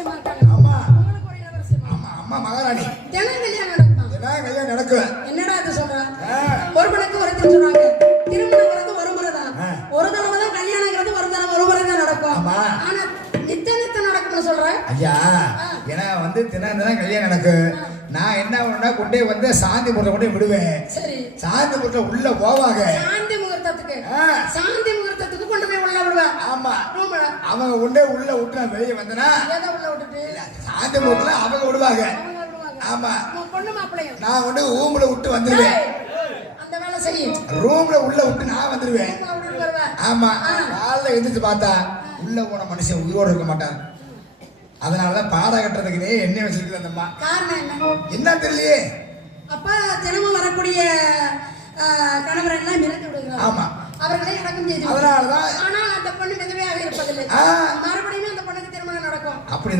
இருக்காங்க ஆமா உங்களுக்கு ஒரு இளவரசமா ஆமா அம்மா மகாராணி. தினம் கல்யாணம் நடக்குமா? என்ன கல்யாணம் நடக்கும் என்னடா இது சொல்ற? சொல்றாங்க. திருமணங்கிறது ஒரு முறை தான். ஒரு தடவை தான் கல்யாணங்கிறது ஒரு தடவை ஒரு முறை தான் நடக்கும். ஆமா. ஆனா நித்த நித்த நடக்கும்னு சொல்றேன் ஐயா ஏன்னா வந்து தினம் தினம் கல்யாணம் எனக்கு. நான் என்ன பண்ணுனா கொண்டே வந்து சாந்தி முறை கொண்டே விடுவேன். சரி. சாந்தி முறை உள்ள போவாங்க. சாந்தி முகூர்த்தத்துக்கு. சாந்தி கொண்டு போய் உள்ள விடுவேன் ஆமா. அவங்க உண்டே உள்ள விட்டு நான் வெளியே வந்தேனா? சாந்தி முகூர்த்தத்துல அவங்க விடுவாங்க. ஆமா. நான் கொண்டு ரூம்ல விட்டு செய்யும் ரூம்ல உள்ள விட்டு நான் வருவேன் ஆமா. காலைல எந்திரிச்சு பார்த்தா உள்ள போன மனுஷன் உயிரோடு இருக்க மாட்டான். அதனால பாட கட்டுறதுக்குனே எண்ணெய் வச்சிருக்குது அந்த அம்மா. என்ன? என்ன தெரியலையே? அப்ப தினமும் வரக்கூடிய ஆஹ், கணவரை எல்லாம் நிறுத்தி விடுகிறார். ஆமா. அவர்களை அடக்கம் செய்து அதனாலதான் ஆனால் அந்த பொண்ணு 啊，